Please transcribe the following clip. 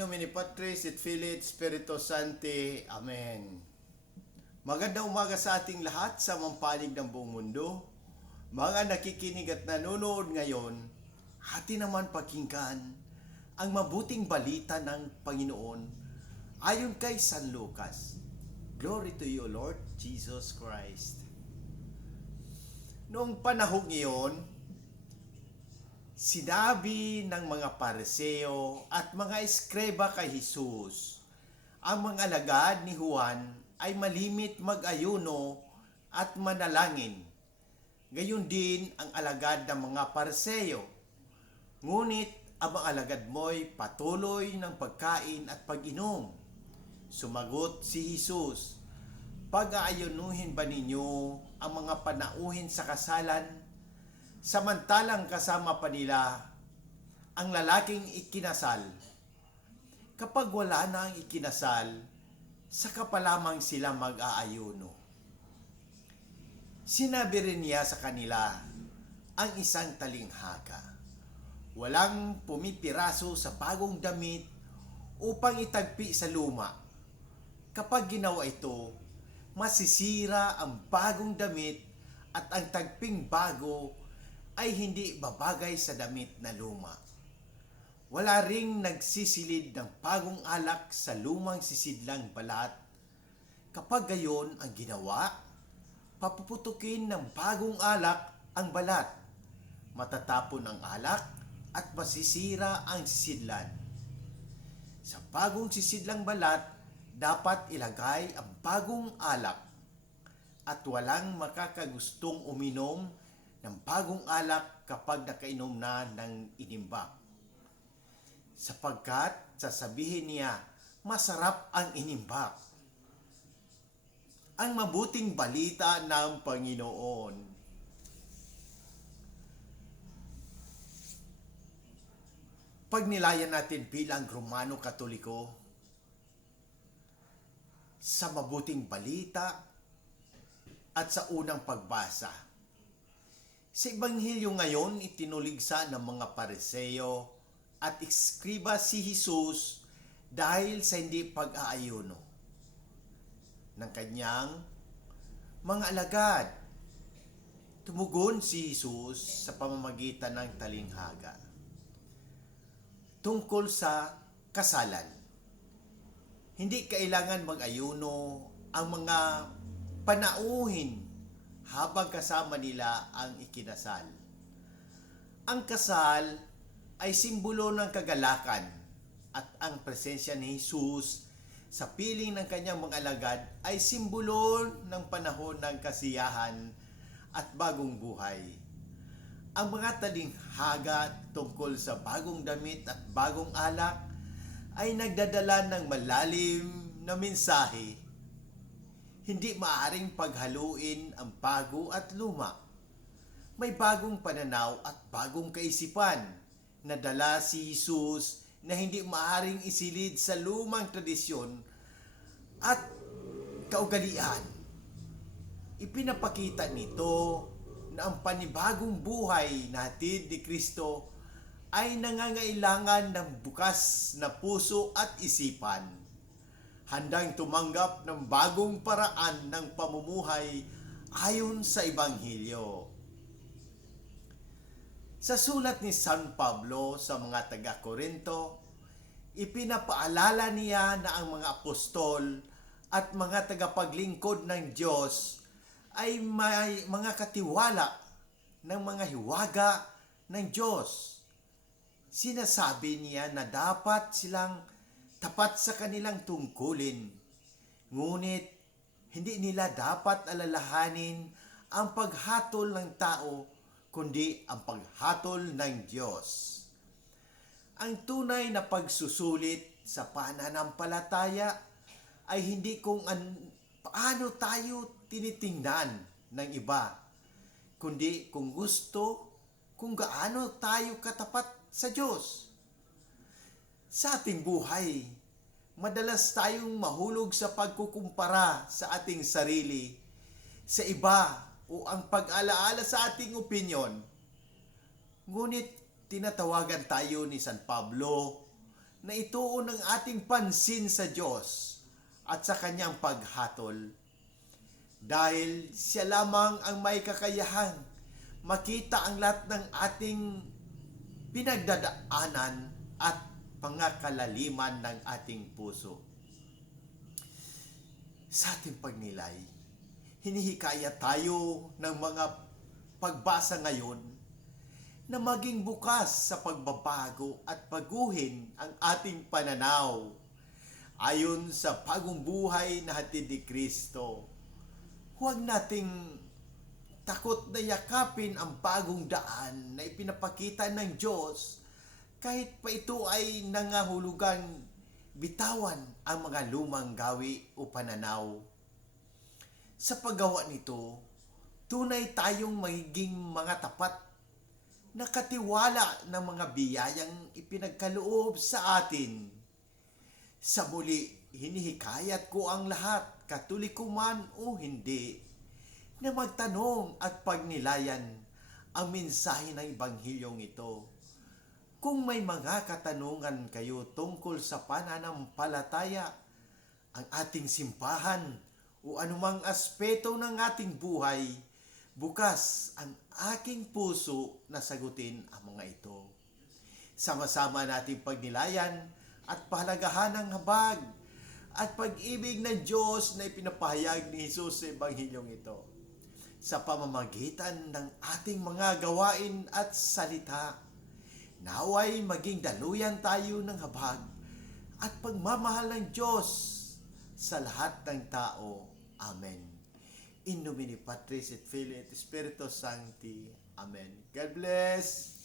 nomine Patris et Filii et Spiritus Sancti. Amen. Magandang umaga sa ating lahat sa mampanig ng buong mundo. Mga nakikinig at nanonood ngayon, atin naman pakinggan ang mabuting balita ng Panginoon ayon kay San Lucas. Glory to you, Lord Jesus Christ. Noong panahong iyon, sinabi ng mga Pariseo at mga eskreba kay Jesus, ang mga alagad ni Juan ay malimit mag-ayuno at manalangin. Gayon din ang alagad ng mga Pariseo. Ngunit ang mga alagad mo'y patuloy ng pagkain at pag-inom. Sumagot si Jesus, pag-aayunuhin ba ninyo ang mga panauhin sa kasalan, samantalang kasama pa nila ang lalaking ikinasal? Kapag wala na ang ikinasal, saka pa lamang sila mag-aayuno. Sinabi rin niya sa kanila ang isang talinghaga, walang pumipiraso sa bagong damit upang itagpi sa luma. Kapag ginawa ito, masisira ang bagong damit at ang tagping bago ay hindi babagay sa damit na luma. Wala ring nagsisilid ng bagong alak sa lumang sisidlang balat. Kapag gayon ang ginawa, papuputukin ng bagong alak ang balat. Matatapon ang alak at masisira ang sisidlan. Sa bagong sisidlang balat, dapat ilagay ang bagong alak at walang makakagustong uminom ng bagong alak kapag nakainom na ng inimbak. Sapagkat sasabihin niya, masarap ang inimbak. Ang mabuting balita ng Panginoon. Pagnilayan natin bilang Romano Katoliko, sa mabuting balita at sa unang pagbasa. Sa Ebanghelyo ngayon, itinuligsa ng mga Pariseo at eskriba si Jesus dahil sa hindi pag-aayuno ng kanyang mga alagad. Tumugon si Jesus sa pamamagitan ng talinghaga tungkol sa kasalan. Hindi kailangan mag-ayuno ang mga panauhin habang kasama nila ang ikinasal. Ang kasal ay simbolo ng kagalakan at ang presensya ni Jesus sa piling ng kanyang mga alagad ay simbolo ng panahon ng kasiyahan at bagong buhay. Ang mga talinghaga tungkol sa bagong damit at bagong alak ay nagdadala ng malalim na mensahe. Hindi maaaring paghaluin ang bago at luma. May bagong pananaw at bagong kaisipan na dala si Jesus na hindi maaaring isilid sa lumang tradisyon at kaugalian. Ipinapakita nito na ang panibagong buhay natin ni Kristo ay nangangailangan ng bukas na puso at isipan, handang tumanggap ng bagong paraan ng pamumuhay ayon sa Ebanghelyo. Sa sulat ni San Pablo sa mga taga-Korinto, ipinapaalala niya na ang mga apostol at mga tagapaglingkod ng Diyos ay may mga katiwala ng mga hiwaga ng Diyos. Sinasabi niya na dapat silang tapat sa kanilang tungkulin, ngunit hindi nila dapat alalahanin ang paghatol ng tao, kundi ang paghatol ng Diyos. Ang tunay na pagsusulit sa pananampalataya ay hindi kung paano tayo tinitingnan ng iba, kundi kung gaano tayo katapat sa Diyos. Sa ating buhay, madalas tayong mahulog sa pagkukumpara sa ating sarili sa iba o ang pag-alaala sa ating opinyon. Ngunit tinatawagan tayo ni San Pablo na ituon ang ating pansin sa Diyos at sa kanyang paghatol. Dahil siya lamang ang may kakayahang makita ang lahat ng ating pinagdadaanan at pangakalaliman ng ating puso. Sa ating pagnilay, hinihikayat tayo ng mga pagbasa ngayon na maging bukas sa pagbabago at baguhin ang ating pananaw ayon sa bagong buhay na hatid ni Kristo. Huwag nating takot na yakapin ang bagong daan na ipinapakita ng Diyos kahit pa ito ay nangahulugang bitawan ang mga lumang gawi o pananaw. Sa paggawa nito, tunay tayong magiging mga tapat na katiwala ng mga biyayang ipinagkaloob sa atin. Sa muli, hinihikayat ko ang lahat, Katoliko man o hindi, na magtanong at pagnilayan ang mensahe ng Ebanghilyong ito. Kung may mga katanungan kayo tungkol sa pananampalataya, ang ating simbahan o anumang aspeto ng ating buhay, bukas ang aking puso na sagutin ang mga ito. Sama-sama nating pagnilayan at pahalagahan ang habag at pag-ibig ng Diyos na ipinapahayag ni Jesus sa Ebanghilyong ito sa pamamagitan ng ating mga gawain at salita. Naway maging daluyan tayo ng habag at pagmamahal ng Diyos sa lahat ng tao. Amen. In nomine Patris et Filii et Spiritus Sancti. Amen. God bless.